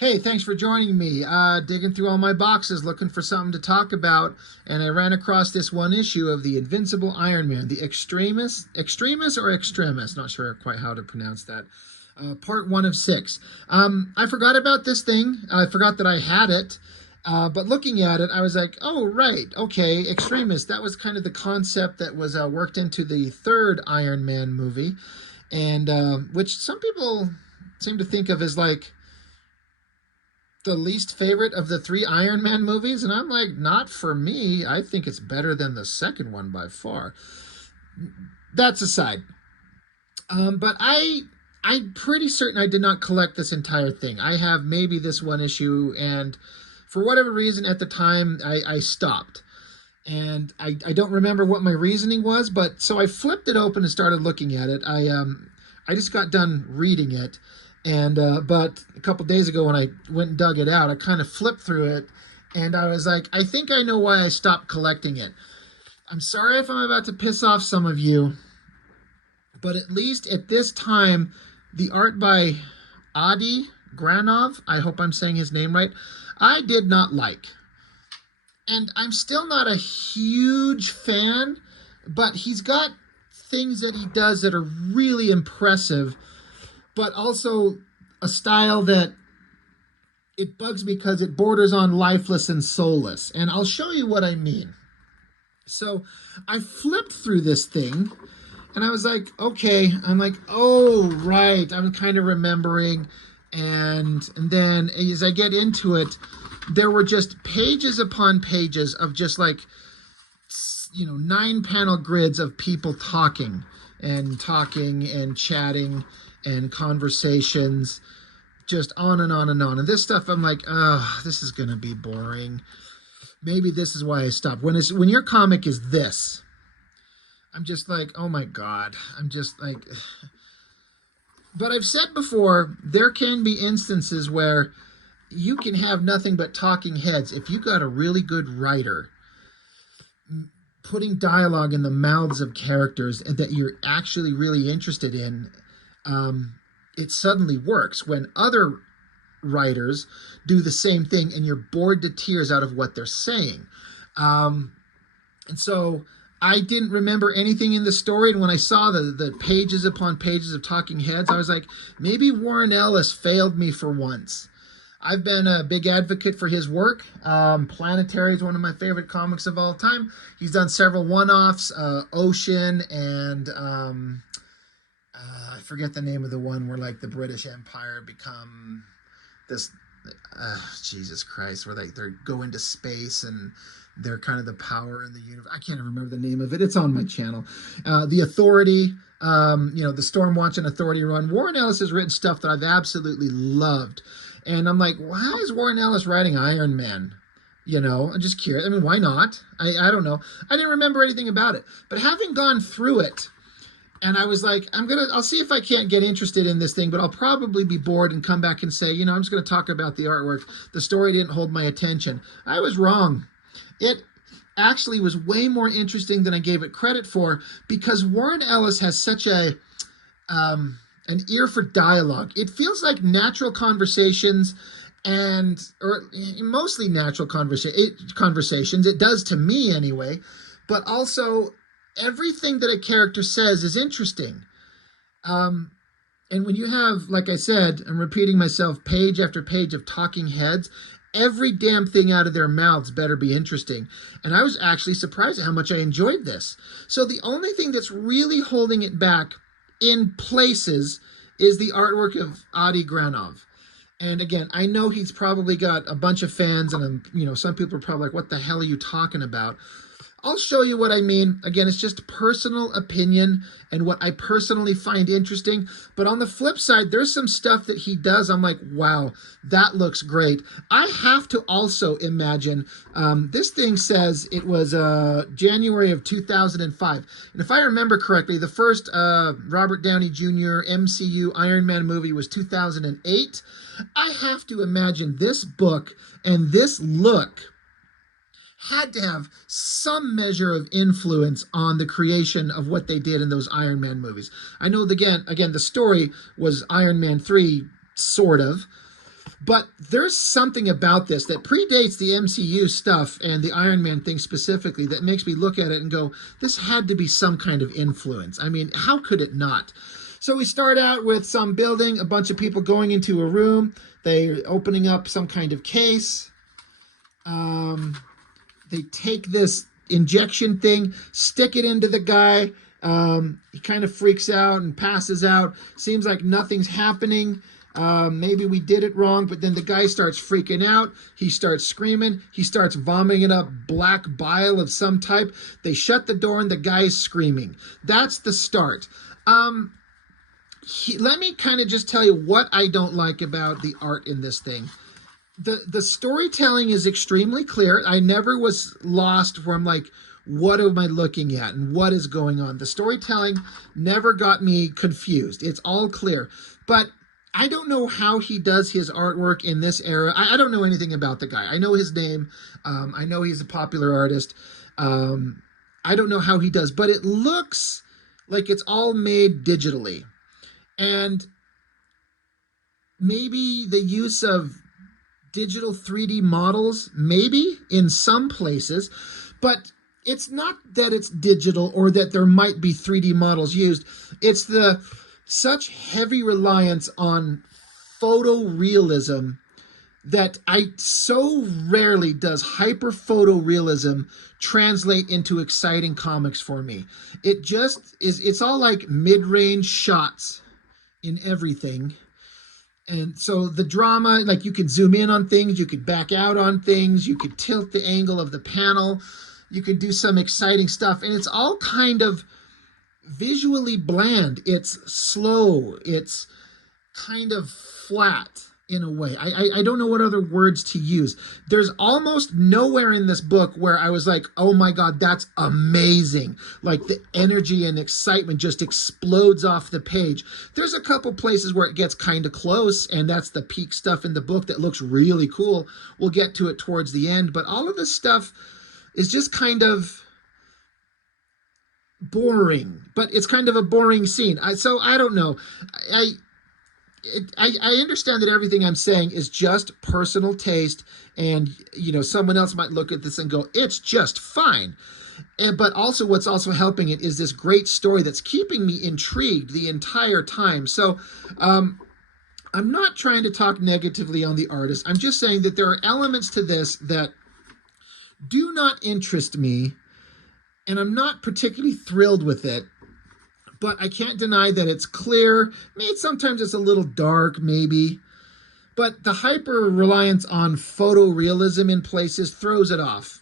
Hey, thanks for joining me. Digging through all my boxes looking for something to talk about, and I ran across this one issue of the Invincible Iron Man, the Extremis or Extremis, not sure quite how to pronounce that. Part one of six. I forgot about this thing. I forgot that I had it. But looking at it, I was like, oh, right, okay, Extremis. That was kind of the concept that was worked into the third Iron Man movie, and which some people seem to think of as like the least favorite of the three Iron Man movies, and I'm like, not for me. I think it's better than the second one by far. That's aside. But I'm pretty certain I did not collect this entire thing. I have maybe this one issue, and for whatever reason at the time, I stopped. And I don't remember what my reasoning was, but so I flipped it open and started looking at it. I just got done reading it, and but a couple days ago when I went and dug it out, I kind of flipped through it, and I was like, I think I know why I stopped collecting it. I'm sorry if I'm about to piss off some of you, but at least at this time, the art by Adi Granov, I hope I'm saying his name right, I did not like. And I'm still not a huge fan, but he's got things that he does that are really impressive, but also a style that it bugs me because it borders on lifeless and soulless. And I'll show you what I mean. So I flipped through this thing and I was like, okay, I'm like, oh, right, I'm kind of remembering. And then as I get into it, there were just pages upon pages of just like, 9 panel grids of people talking and chatting and conversations, just on and on and on. And this stuff, I'm like, oh, this is going to be boring. Maybe this is why I stopped. When your comic is this, I'm just like, oh my God. I'm just like, but I've said before, there can be instances where you can have nothing but talking heads if you got a really good writer putting dialogue in the mouths of characters that you're actually really interested in. It suddenly works when other writers do the same thing and you're bored to tears out of what they're saying. And so I didn't remember anything in the story. And when I saw the pages upon pages of talking heads, I was like, maybe Warren Ellis failed me for once. I've been a big advocate for his work. Planetary is one of my favorite comics of all time. He's done several one-offs, Ocean, and I forget the name of the one where like the British Empire become this. Jesus Christ, where they go into space and they're kind of the power in the universe. I can't remember the name of it. It's on my channel. The Authority, the Stormwatch and Authority run. Warren Ellis has written stuff that I've absolutely loved. And I'm like, why is Warren Ellis writing Iron Man? I'm just curious. I mean, why not? I don't know. I didn't remember anything about it. But having gone through it, and I was like, I'll see if I can't get interested in this thing, but I'll probably be bored and come back and say, I'm just going to talk about the artwork. The story didn't hold my attention. I was wrong. It actually was way more interesting than I gave it credit for because Warren Ellis has such an ear for dialogue. It feels like natural conversations or mostly natural conversations. It does to me anyway, but also everything that a character says is interesting. And when you have, like I said, I'm repeating myself, page after page of talking heads, every damn thing out of their mouths better be interesting. And I was actually surprised at how much I enjoyed this. So the only thing that's really holding it back in places is the artwork of Adi Granov. And again, I know he's probably got a bunch of fans, and some people are probably like, what the hell are you talking about? I'll show you what I mean. Again, it's just personal opinion and what I personally find interesting. But on the flip side, there's some stuff that he does. I'm like, wow, that looks great. I have to also imagine, this thing says it was January of 2005. And if I remember correctly, the first Robert Downey Jr. MCU Iron Man movie was 2008. I have to imagine this book and this look had to have some measure of influence on the creation of what they did in those Iron Man movies. I know, again, the story was Iron Man 3, sort of, But there's something about this that predates the MCU stuff and the Iron Man thing specifically that makes me look at it and go, this had to be some kind of influence. I mean, how could it not? So we start out with some building, a bunch of people going into a room. They're opening up some kind of case. They take this injection thing, stick it into the guy. He kind of freaks out and passes out. Seems like nothing's happening. Maybe we did it wrong, but then the guy starts freaking out. He starts screaming. He starts vomiting up black bile of some type. They shut the door and the guy's screaming. That's the start. Let me kind of just tell you what I don't like about the art in this thing. The storytelling is extremely clear. I never was lost where I'm like, what am I looking at and what is going on? The storytelling never got me confused. It's all clear. But I don't know how he does his artwork in this era. I don't know anything about the guy. I know his name. I know he's a popular artist. I don't know how he does, but it looks like it's all made digitally. And maybe the use of digital 3D models, maybe in some places, but it's not that it's digital or that there might be 3D models used. It's the such heavy reliance on photorealism that so rarely does hyper photorealism translate into exciting comics for me. It just is, it's all like mid-range shots in everything. And so the drama, like you could zoom in on things, you could back out on things, you could tilt the angle of the panel, you could do some exciting stuff, and it's all kind of visually bland. It's slow, it's kind of flat in a way. I don't know what other words to use. There's almost nowhere in this book where I was like, oh my God, that's amazing. Like the energy and excitement just explodes off the page. There's a couple places where it gets kind of close, and that's the peak stuff in the book that looks really cool. We'll get to it towards the end, but all of this stuff is just kind of boring, but it's kind of a boring scene. So I don't know. I understand that everything I'm saying is just personal taste, and someone else might look at this and go, it's just fine. But also what's also helping it is this great story that's keeping me intrigued the entire time. So I'm not trying to talk negatively on the artist. I'm just saying that there are elements to this that do not interest me, and I'm not particularly thrilled with it. But I can't deny that it's clear. Maybe sometimes it's a little dark, maybe. But the hyper reliance on photorealism in places throws it off.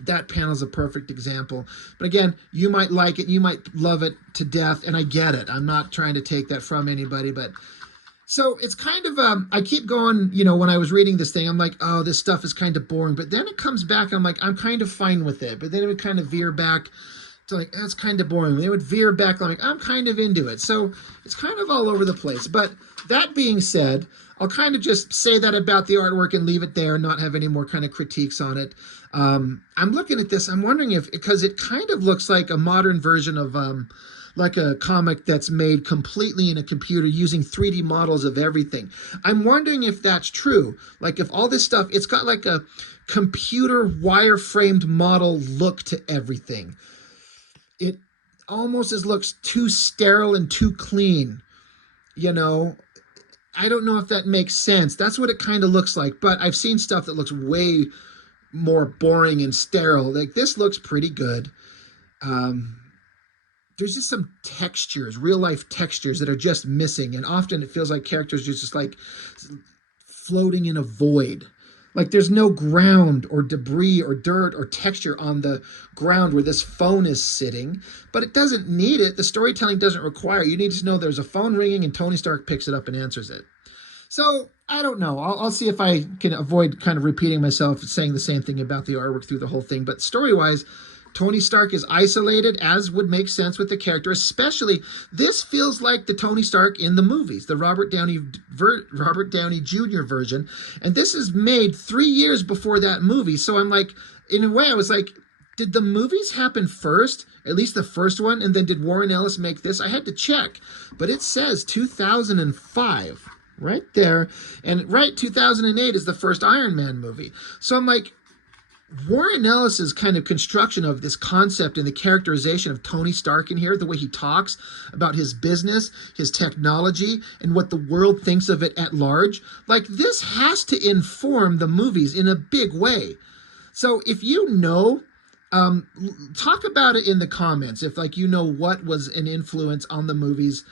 That panel's a perfect example. But again, you might like it, you might love it to death, and I get it. I'm not trying to take that from anybody, but so it's kind of, I keep going, when I was reading this thing, I'm like, oh, this stuff is kind of boring. But then it comes back, and I'm like, I'm kind of fine with it. But then it would kind of veer back to like, that's kind of boring. They would veer back, like, I'm kind of into it. So it's kind of all over the place. But that being said, I'll kind of just say that about the artwork and leave it there and not have any more kind of critiques on it. I'm looking at this, I'm wondering because it kind of looks like a modern version of like a comic that's made completely in a computer using 3D models of everything. I'm wondering if that's true. Like if all this stuff, it's got like a computer wireframed model look to everything. It almost looks too sterile and too clean, I don't know if that makes sense. That's what it kind of looks like, but I've seen stuff that looks way more boring and sterile. Like this looks pretty good. There's just some textures, real life textures that are just missing. And often it feels like characters are just like floating in a void. Like there's no ground or debris or dirt or texture on the ground where this phone is sitting, but it doesn't need it. The storytelling doesn't require it. You need to know there's a phone ringing and Tony Stark picks it up and answers it. So I don't know. I'll see if I can avoid kind of repeating myself, saying the same thing about the artwork through the whole thing. But story-wise, Tony Stark is isolated, as would make sense with the character, especially this feels like the Tony Stark in the movies, the Robert Downey Jr. version. And this is made 3 years before that movie. So I'm like, in a way, I was like, did the movies happen first? At least the first one. And then did Warren Ellis make this? I had to check. But it says 2005. right there. And right, 2008 is the first Iron Man movie. So I'm like, Warren Ellis's kind of construction of this concept and the characterization of Tony Stark in here, the way he talks about his business, his technology, and what the world thinks of it at large, like this has to inform the movies in a big way. So if you know, talk about it in the comments. If like you know what was an influence on the movies,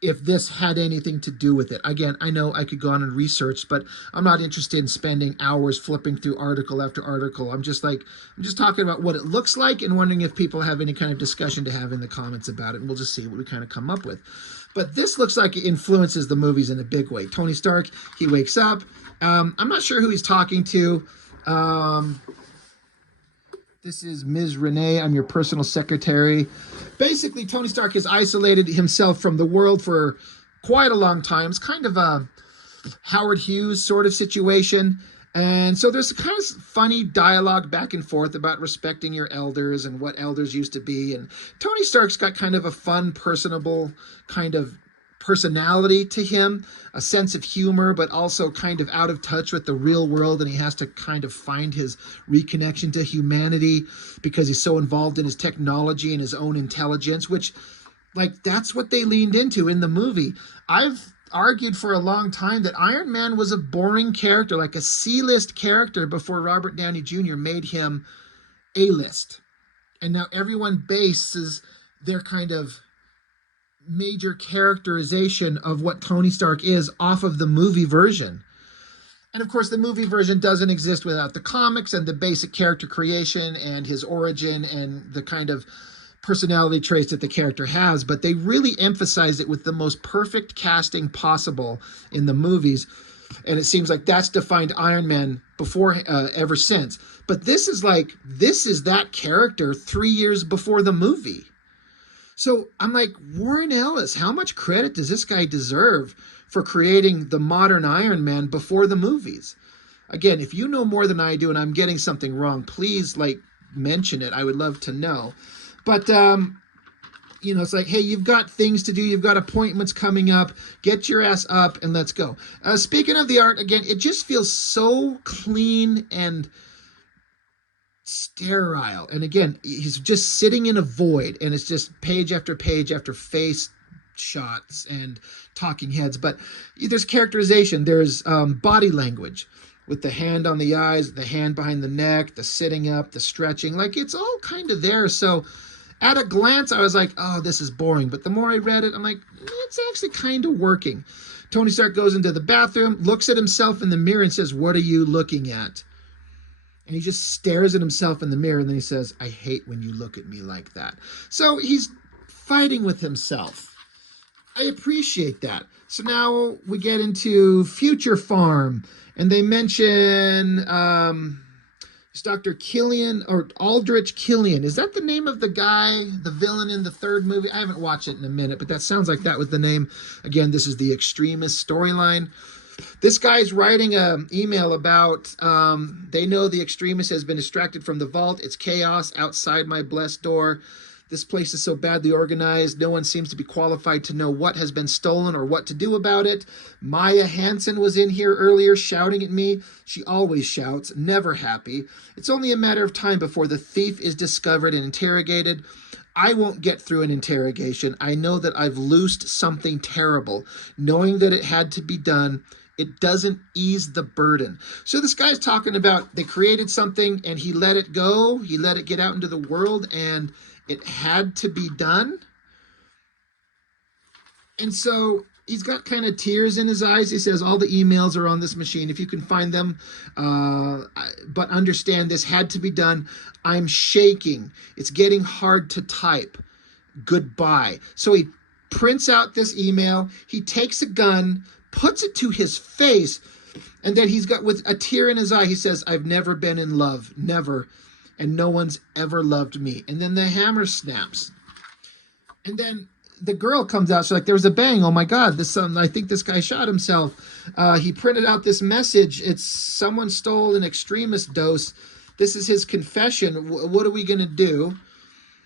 if this had anything to do with it. Again, I know I could go on and research, but I'm not interested in spending hours flipping through article after article. I'm just talking about what it looks like and wondering if people have any kind of discussion to have in the comments about it, and we'll just see what we kind of come up with. But this looks like it influences the movies in a big way. Tony Stark, he wakes up. I'm not sure who he's talking to. This is Ms. Renee. I'm your personal secretary. Basically, Tony Stark has isolated himself from the world for quite a long time. It's kind of a Howard Hughes sort of situation. And so there's kind of funny dialogue back and forth about respecting your elders and what elders used to be. And Tony Stark's got kind of a fun, personable kind of personality to him, a sense of humor, but also kind of out of touch with the real world, and he has to kind of find his reconnection to humanity because he's so involved in his technology and his own intelligence, which, like, that's what they leaned into in the movie. I've argued for a long time that Iron Man was a boring character, like a C-list character, before Robert Downey Jr. made him A-list. And now everyone bases their kind of major characterization of what Tony Stark is off of the movie version. And of course, the movie version doesn't exist without the comics and the basic character creation and his origin and the kind of personality traits that the character has, but they really emphasize it with the most perfect casting possible in the movies. And it seems like that's defined Iron Man before, ever since. But this is that character 3 years before the movie. So I'm like, Warren Ellis, how much credit does this guy deserve for creating the modern Iron Man before the movies? Again, if you know more than I do and I'm getting something wrong, please mention it. I would love to know. But, it's like, hey, you've got things to do. You've got appointments coming up. Get your ass up and let's go. Speaking of the art, again, it just feels so clean and sterile. And again, he's just sitting in a void, and it's just page after page after face shots and talking heads. But there's characterization, there's body language with the hand on the eyes, the hand behind the neck, the sitting up, the stretching, like it's all kind of there. So at a glance, I was like, oh, this is boring. But the more I read it, I'm like, it's actually kind of working. Tony Stark goes into the bathroom, looks at himself in the mirror and says, "What are you looking at?" And he just stares at himself in the mirror, and then he says, "I hate when you look at me like that." So he's fighting with himself. I appreciate that. So now we get into Future Farm, and they mention it's Dr. Killian, or Aldrich Killian. Is that the name of the guy, the villain in the third movie? I haven't watched it in a minute, but that sounds like that was the name. Again, this is the Extremis storyline. This guy's writing an email about, they know the Extremis has been distracted from the vault. It's chaos outside my blessed door. This place is so badly organized, no one seems to be qualified to know what has been stolen or what to do about it. Maya Hansen was in here earlier shouting at me. She always shouts, never happy. It's only a matter of time before the thief is discovered and interrogated. I won't get through an interrogation. I know that I've loosed something terrible. Knowing that it had to be done, it doesn't ease the burden. So this guy's talking about they created something and he let it go. He let it get out into the world and it had to be done. And so he's got kind of tears in his eyes. He says, all the emails are on this machine if you can find them. But understand this had to be done. I'm shaking. It's getting hard to type. Goodbye. So he prints out this email. He takes a gun, puts it to his face, and then he's got, with a tear in his eye, he says, I've never been in love. Never. And no one's ever loved me. And then the hammer snaps. And then the girl comes out. She's like, there was a bang. Oh my God, I think this guy shot himself. He printed out this message. It's someone stole an Extremis dose. This is his confession. What are we going to do?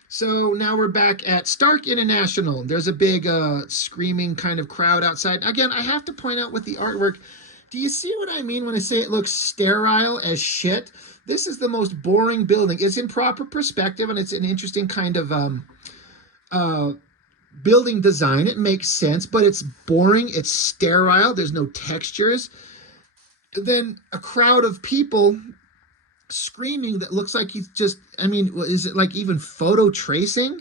So now we're back at Stark International. There's a big screaming kind of crowd outside. Again, I have to point out with the artwork, do you see what I mean when I say it looks sterile as shit? This is the most boring building. It's in proper perspective, and it's an interesting kind of uh, building design. It makes sense, but it's boring. It's sterile. There's no textures. Then a crowd of people screaming that looks like he's just, I mean, is it like even photo tracing?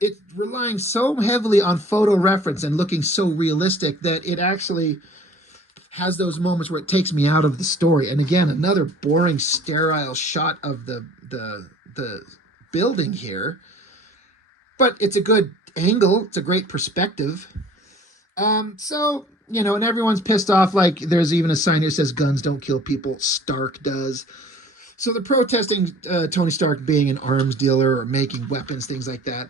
It's relying so heavily on photo reference and looking so realistic that it actually has those moments where it takes me out of the story. And again, another boring, sterile shot of the building here. But it's a good angle. It's a great perspective. So, you know, and everyone's pissed off. Like, there's even a sign here that says guns don't kill people. Stark does. So they're protesting Tony Stark being an arms dealer or making weapons, things like that.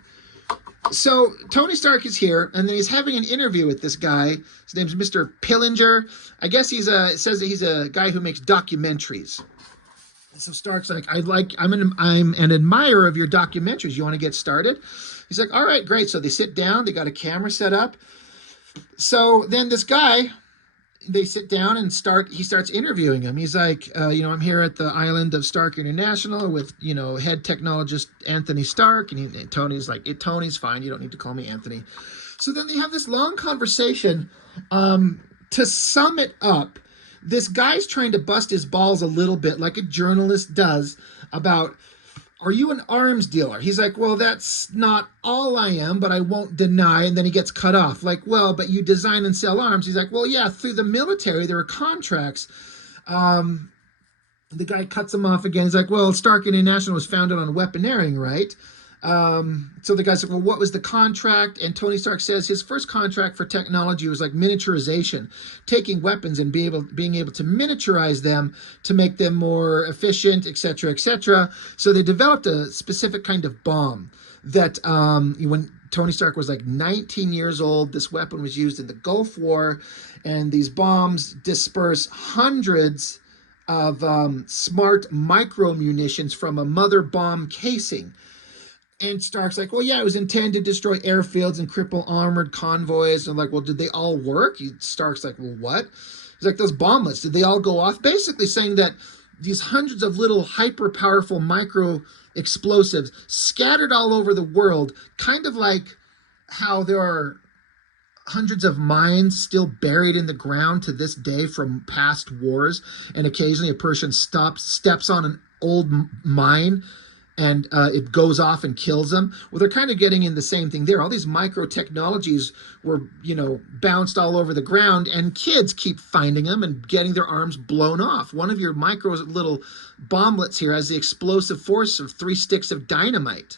So Tony Stark is here, and then he's having an interview with this guy. His name's Mr. Pillinger. I guess it says that he's a guy who makes documentaries. And so Stark's like, I'm an admirer of your documentaries. You want to get started? He's like, all right, great. So they sit down. They got a camera set up. So then this guy, they sit down and he starts interviewing him. He's like, I'm here at the island of Stark International with, head technologist Anthony Stark. And Tony's like, Tony's fine. You don't need to call me Anthony. So then they have this long conversation. To sum it up, this guy's trying to bust his balls a little bit like a journalist does about, are you an arms dealer? He's like, well, that's not all I am, but I won't deny. And then he gets cut off. Like, well, but you design and sell arms. He's like, well, yeah, through the military, there are contracts. The guy cuts him off again. He's like, well, Stark International was founded on weaponeering, right? So the guy's like, well, what was the contract? And Tony Stark says his first contract for technology was like miniaturization, taking weapons and being able to miniaturize them to make them more efficient, etc., etc. So they developed a specific kind of bomb that when Tony Stark was like 19 years old, this weapon was used in the Gulf War, and these bombs disperse hundreds of smart micro munitions from a mother bomb casing. And Stark's like, well, yeah, it was intended to destroy airfields and cripple armored convoys. And like, well, did they all work? Stark's like, well, what? He's like, those bomblets, did they all go off? Basically saying that these hundreds of little hyper-powerful micro explosives scattered all over the world, kind of like how there are hundreds of mines still buried in the ground to this day from past wars. And occasionally a person steps on an old mine and it goes off and kills them. Well, they're kind of getting in the same thing there. All these micro technologies were, bounced all over the ground, and kids keep finding them and getting their arms blown off. One of your micro little bomblets here has the explosive force of 3 sticks of dynamite.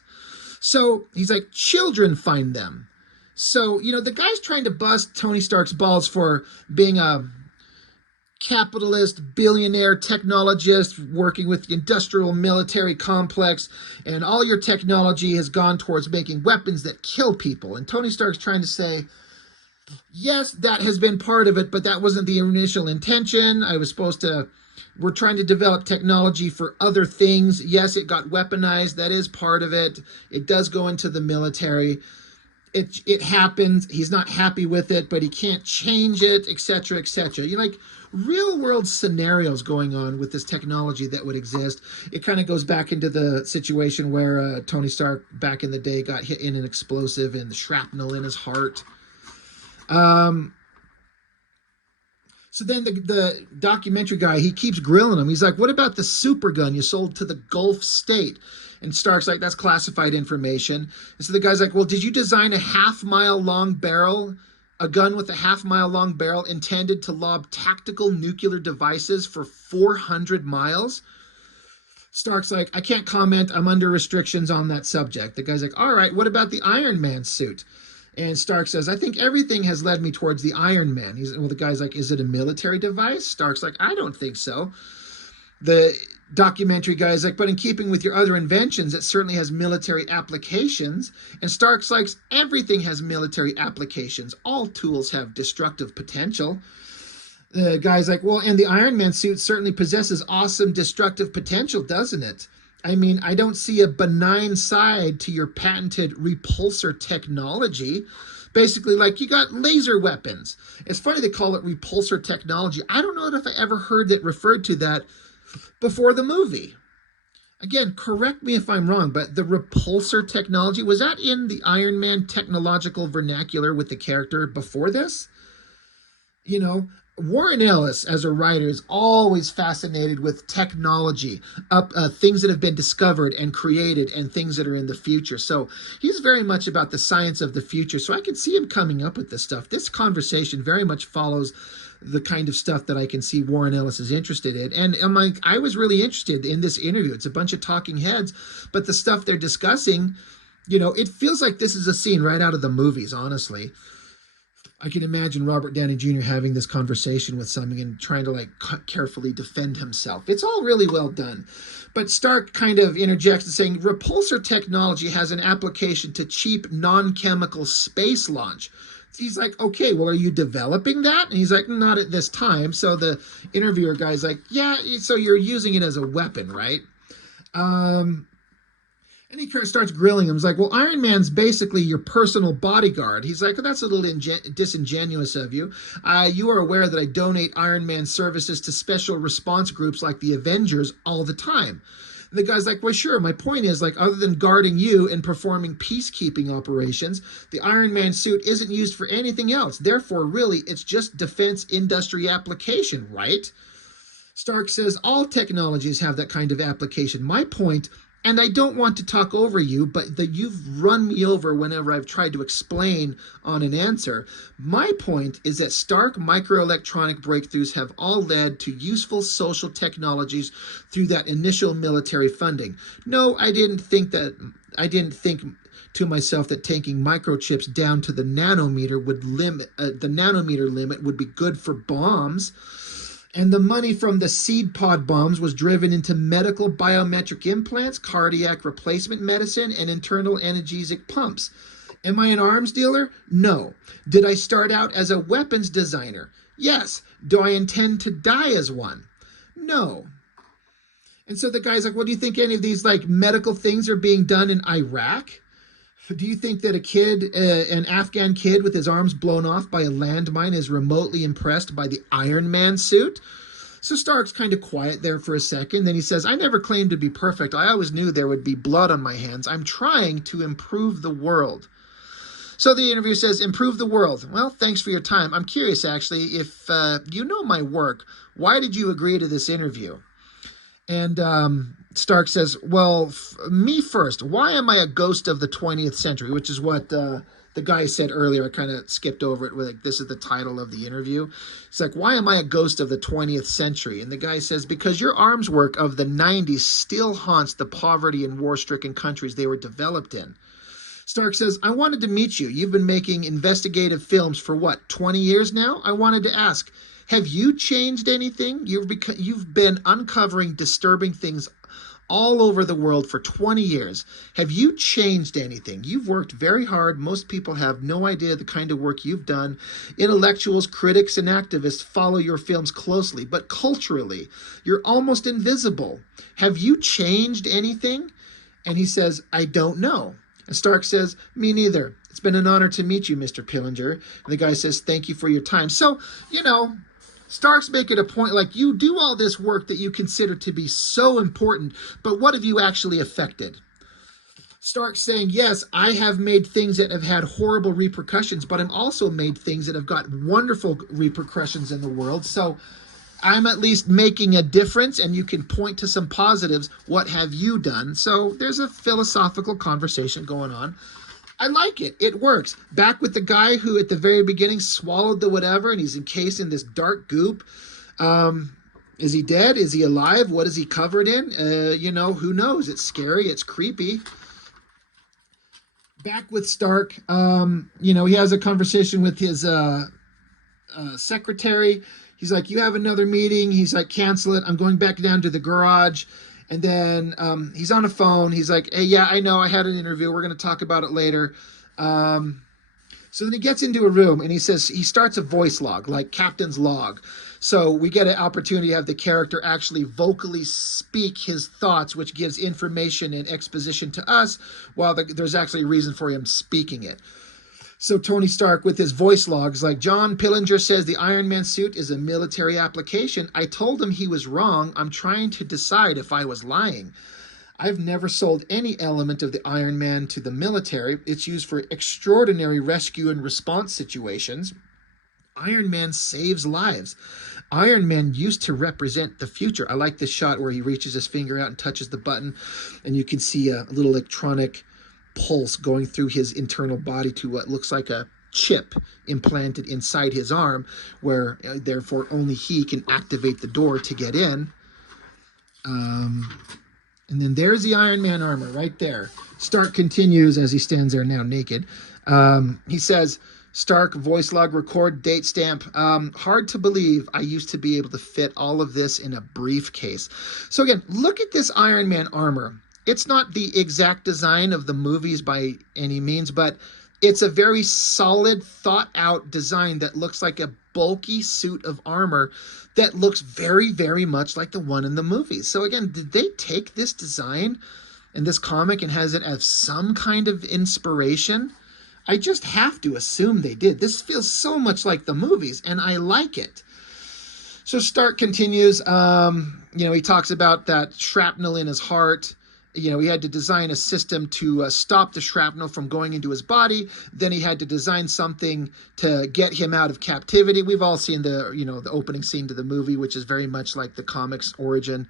So he's like, children find them. So, the guy's trying to bust Tony Stark's balls for being a capitalist, billionaire technologist working with the industrial military complex, and all your technology has gone towards making weapons that kill people. And Tony Stark's trying to say, yes, that has been part of it, but that wasn't the initial intention. We're trying to develop technology for other things. Yes, it got weaponized. That is part of it. It does go into the military. It happens. He's not happy with it, but he can't change it, etc., etc. Real world scenarios going on with this technology that would exist. It kind of goes back into the situation where Tony Stark back in the day got hit in an explosive and the shrapnel in his heart. So then the documentary guy, he keeps grilling him. He's like, what about the super gun you sold to the Gulf state? And Stark's like, that's classified information. And so the guy's like, well, did you design a half-mile-long barrel, a gun with a half-mile-long barrel intended to lob tactical nuclear devices for 400 miles? Stark's like, I can't comment. I'm under restrictions on that subject. The guy's like, all right, what about the Iron Man suit? And Stark says, I think everything has led me towards the Iron Man. The guy's like, is it a military device? Stark's like, I don't think so. The documentary guy is like, but in keeping with your other inventions, it certainly has military applications. And Stark's like, everything has military applications. All tools have destructive potential. The guy's like, well, and the Iron Man suit certainly possesses awesome destructive potential, doesn't it? I mean, I don't see a benign side to your patented repulsor technology. Basically, like you got laser weapons. It's funny they call it repulsor technology. I don't know if I ever heard that referred to that before the movie. Again, correct me if I'm wrong, but the repulsor technology, was that in the Iron Man technological vernacular with the character before this? You know, Warren Ellis, as a writer, is always fascinated with technology, things that have been discovered and created, and things that are in the future. So he's very much about the science of the future. So I can see him coming up with this stuff. This conversation very much follows the kind of stuff that I can see Warren Ellis is interested in. And I'm like, I was really interested in this interview. It's a bunch of talking heads, but the stuff they're discussing, it feels like this is a scene right out of the movies, honestly. I can imagine Robert Downey Jr. having this conversation with someone and trying to carefully defend himself. It's all really well done. But Stark kind of interjects and saying repulsor technology has an application to cheap non-chemical space launch. He's like, okay, well, are you developing that? And he's like, not at this time. So the interviewer guy's like, yeah, so you're using it as a weapon, right? And he starts grilling him. He's like, well, Iron Man's basically your personal bodyguard. He's like, well, that's a little disingenuous of you. You are aware that I donate Iron Man services to special response groups like the Avengers all the time. And the guy's like, well, sure. My point is, other than guarding you and performing peacekeeping operations, the Iron Man suit isn't used for anything else. Therefore, really, it's just defense industry application, right? Stark says all technologies have that kind of application. My point, and I don't want to talk over you, but that you've run me over whenever I've tried to explain on an answer. My point is that Stark microelectronic breakthroughs have all led to useful social technologies through that initial military funding. No, I didn't think to myself that taking microchips down to the nanometer would limit the nanometer limit would be good for bombs. And the money from the seed pod bombs was driven into medical biometric implants, cardiac replacement medicine, and internal analgesic pumps. Am I an arms dealer? No. Did I start out as a weapons designer? Yes. Do I intend to die as one? No. And so the guy's like, well, do you think any of these medical things are being done in Iraq? Do you think that an Afghan kid with his arms blown off by a landmine is remotely impressed by the Iron Man suit? So Stark's kind of quiet there for a second. Then he says, I never claimed to be perfect. I always knew there would be blood on my hands. I'm trying to improve the world. So the interviewer says, improve the world. Well, thanks for your time. I'm curious, actually, if you know my work, why did you agree to this interview? And Stark says, well, me first. Why am I a ghost of the 20th century? Which is what the guy said earlier. I kind of skipped over it. This is the title of the interview. It's like, why am I a ghost of the 20th century? And the guy says, because your arms work of the 90s still haunts the poverty and war-stricken countries they were developed in. Stark says, I wanted to meet you. You've been making investigative films for 20 years now? I wanted to ask, have you changed anything? You've been uncovering disturbing things all over the world for 20 years. Have you changed anything? You've worked very hard. Most people have no idea the kind of work you've done. Intellectuals, critics, and activists follow your films closely, but culturally, you're almost invisible. Have you changed anything? And he says, I don't know. And Stark says, me neither. It's been an honor to meet you, Mr. Pillinger. And the guy says, thank you for your time. So, Stark's making a point, you do all this work that you consider to be so important, but what have you actually affected? Stark's saying, yes, I have made things that have had horrible repercussions, but I'm also made things that have got wonderful repercussions in the world. So I'm at least making a difference, and you can point to some positives. What have you done? So there's a philosophical conversation going on. I like it. It works. Back with the guy who at the very beginning swallowed the whatever and he's encased in this dark goop. Is he dead? Is he alive? What is he covered in? Who knows? It's scary. It's creepy. Back with Stark, he has a conversation with his secretary. He's like, you have another meeting. He's like, cancel it. I'm going back down to the garage. And then he's on a phone. He's like, hey, yeah, I know. I had an interview. We're going to talk about it later. So then he gets into a room and he says, he starts a voice log, like captain's log. So we get an opportunity to have the character actually vocally speak his thoughts, which gives information and exposition to us, while there's actually a reason for him speaking it. So Tony Stark with his voice logs, like, John Pillinger says the Iron Man suit is a military application. I told him he was wrong. I'm trying to decide if I was lying. I've never sold any element of the Iron Man to the military. It's used for extraordinary rescue and response situations. Iron Man saves lives. Iron Man used to represent the future. I like this shot where he reaches his finger out and touches the button, and you can see a little electronic pulse going through his internal body to what looks like a chip implanted inside his arm, where therefore only he can activate the door to get in. And then there's the Iron Man armor right there. Stark continues as he stands there now naked. He says, Stark, voice log, record, date stamp. Hard to believe I used to be able to fit all of this in a briefcase. So again, look at this Iron Man armor. It's not the exact design of the movies by any means, but it's a very solid, thought-out design that looks like a bulky suit of armor that looks very, very much like the one in the movies. So again, did they take this design in this comic and has it as some kind of inspiration? I just have to assume they did. This feels so much like the movies, and I like it. So Stark continues, he talks about that shrapnel in his heart. He had to design a system to stop the shrapnel from going into his body. Then he had to design something to get him out of captivity. We've all seen the opening scene to the movie, which is very much like the comics origin.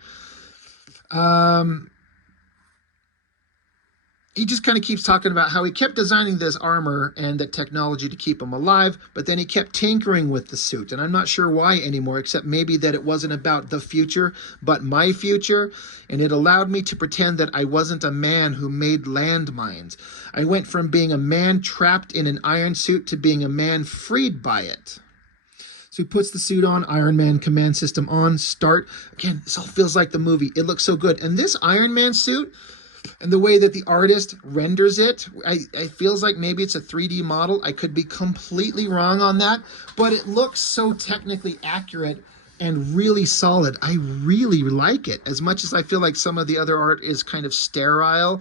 He just kind of keeps talking about how he kept designing this armor and the technology to keep him alive, but then he kept tinkering with the suit. And I'm not sure why anymore, except maybe that it wasn't about the future, but my future. And it allowed me to pretend that I wasn't a man who made landmines. I went from being a man trapped in an iron suit to being a man freed by it. So he puts the suit on, Iron Man command system on, start. Again, this all feels like the movie. It looks so good. And this Iron Man suit, and the way that the artist renders it, it feels like maybe it's a 3D model. I could be completely wrong on that, but it looks so technically accurate and really solid. I really like it. As much as I feel like some of the other art is kind of sterile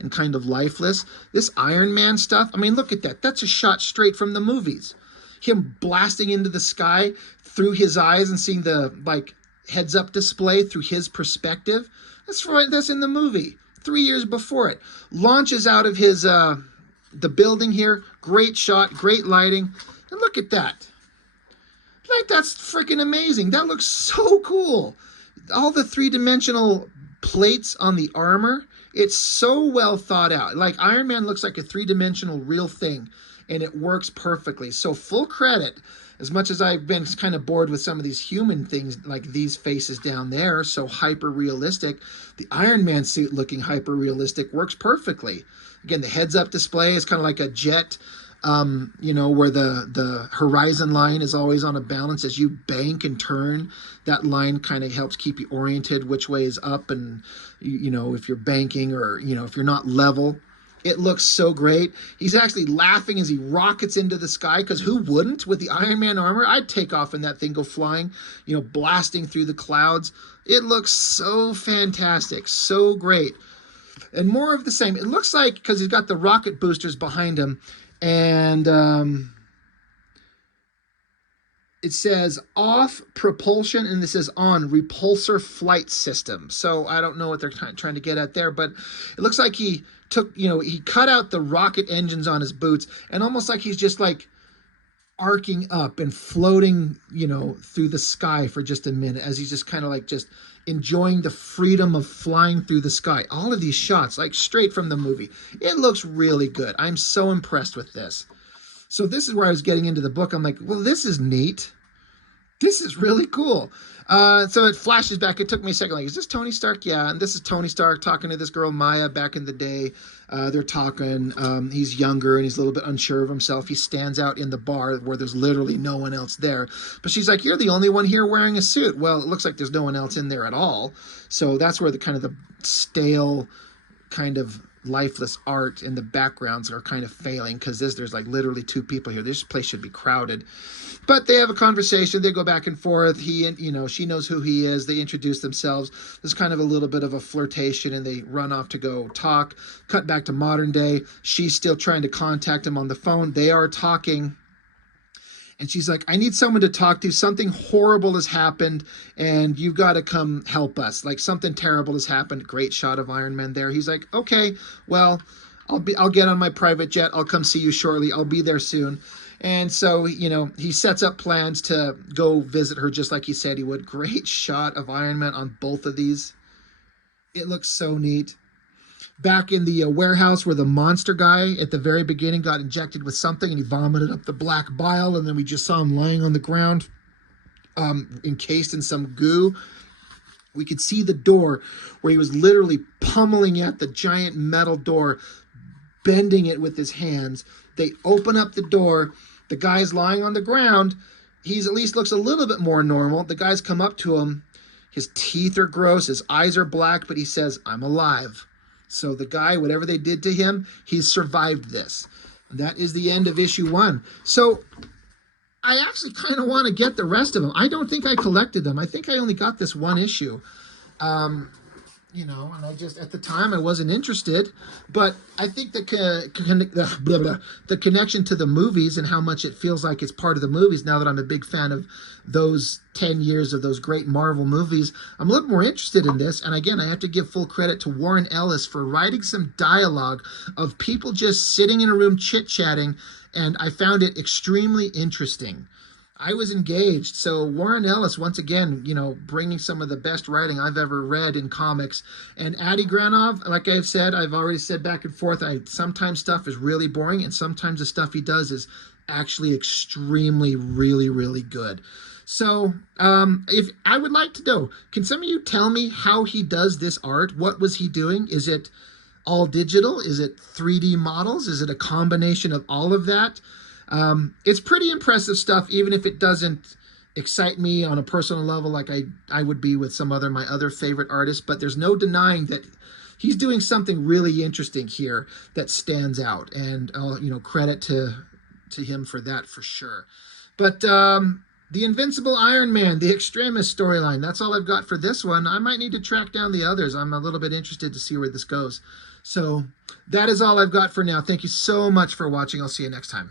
and kind of lifeless, this Iron Man stuff, I mean, look at that. That's a shot straight from the movies. Him blasting into the sky through his eyes and seeing the heads-up display through his perspective. That's right. That's in the movie. 3 years before it. Launches out of his the building here. Great shot, great lighting. And look at that. That's freaking amazing. That looks so cool. All the three-dimensional plates on the armor, it's so well thought out. Like, Iron Man looks like a three-dimensional real thing, and it works perfectly. So full credit. As much as I've been kind of bored with some of these human things, like these faces down there, so hyper-realistic, the Iron Man suit looking hyper-realistic works perfectly. Again, the heads-up display is kind of like a jet, where the horizon line is always on a balance. As you bank and turn, that line kind of helps keep you oriented which way is up, and, if you're banking or, if you're not level. It looks so great. He's actually laughing as he rockets into the sky, because who wouldn't with the Iron Man armor? I'd take off and that thing go flying, blasting through the clouds. It looks so fantastic, so great. And more of the same. It looks like, because he's got the rocket boosters behind him, and it says off propulsion, and this is on repulsor flight system. So I don't know what they're trying to get at there, but it looks like he took, he cut out the rocket engines on his boots, and almost like he's just arcing up and floating, through the sky for just a minute, as he's just kind of just enjoying the freedom of flying through the sky. All of these shots, straight from the movie. It looks really good. I'm so impressed with this. So this is where I was getting into the book. I'm like, well, this is neat. This is really cool. So it flashes back. It took me a second. Is this Tony Stark? Yeah. And this is Tony Stark talking to this girl, Maya, back in the day. They're talking. He's younger and he's a little bit unsure of himself. He stands out in the bar where there's literally no one else there. But she's like, you're the only one here wearing a suit. Well, it looks like there's no one else in there at all. So that's where the kind of the stale kind of lifeless art in the backgrounds are kind of failing, because there's like literally two people here. This place should be crowded. But they have a conversation. They go back and forth. He and, she knows who he is. They introduce themselves. There's kind of a little bit of a flirtation, and they run off to go talk. Cut back to modern day. She's still trying to contact him on the phone. They are talking. And she's like, I need someone to talk to. Something horrible has happened, and you've got to come help us. Like, something terrible has happened. Great shot of Iron Man there. He's like, okay, well, I'll get on my private jet. I'll come see you shortly. I'll be there soon. And so, he sets up plans to go visit her just like he said he would. Great shot of Iron Man on both of these. It looks so neat. Back in the warehouse where the monster guy at the very beginning got injected with something and he vomited up the black bile, and then we just saw him lying on the ground, encased in some goo. We could see the door where he was literally pummeling at the giant metal door, bending it with his hands. They open up the door. The guy's lying on the ground. He's at least looks a little bit more normal. The guys come up to him. His teeth are gross. His eyes are black, but he says, I'm alive. So the guy, whatever they did to him, he's survived this. And that is the end of issue 1. So I actually kind of want to get the rest of them. I don't think I collected them. I think I only got this one issue. And I just, at the time, I wasn't interested. But I think the connection to the movies and how much it feels like it's part of the movies, now that I'm a big fan of those 10 years of those great Marvel movies, I'm a little more interested in this. And again, I have to give full credit to Warren Ellis for writing some dialogue of people just sitting in a room chit-chatting, and I found it extremely interesting. I was engaged. So Warren Ellis, once again, bringing some of the best writing I've ever read in comics. And Adi Granov, like I've said, I've already said back and forth, sometimes stuff is really boring, and sometimes the stuff he does is actually extremely, really, really good. So if I would like to know, can some of you tell me how he does this art? What was he doing? Is it all digital? Is it 3D models? Is it a combination of all of that? It's pretty impressive stuff, even if it doesn't excite me on a personal level like I would be with some my other favorite artists. But there's no denying that he's doing something really interesting here that stands out. And, credit to him for that for sure. But the Invincible Iron Man, the Extremis storyline, that's all I've got for this one. I might need to track down the others. I'm a little bit interested to see where this goes. So that is all I've got for now. Thank you so much for watching. I'll see you next time.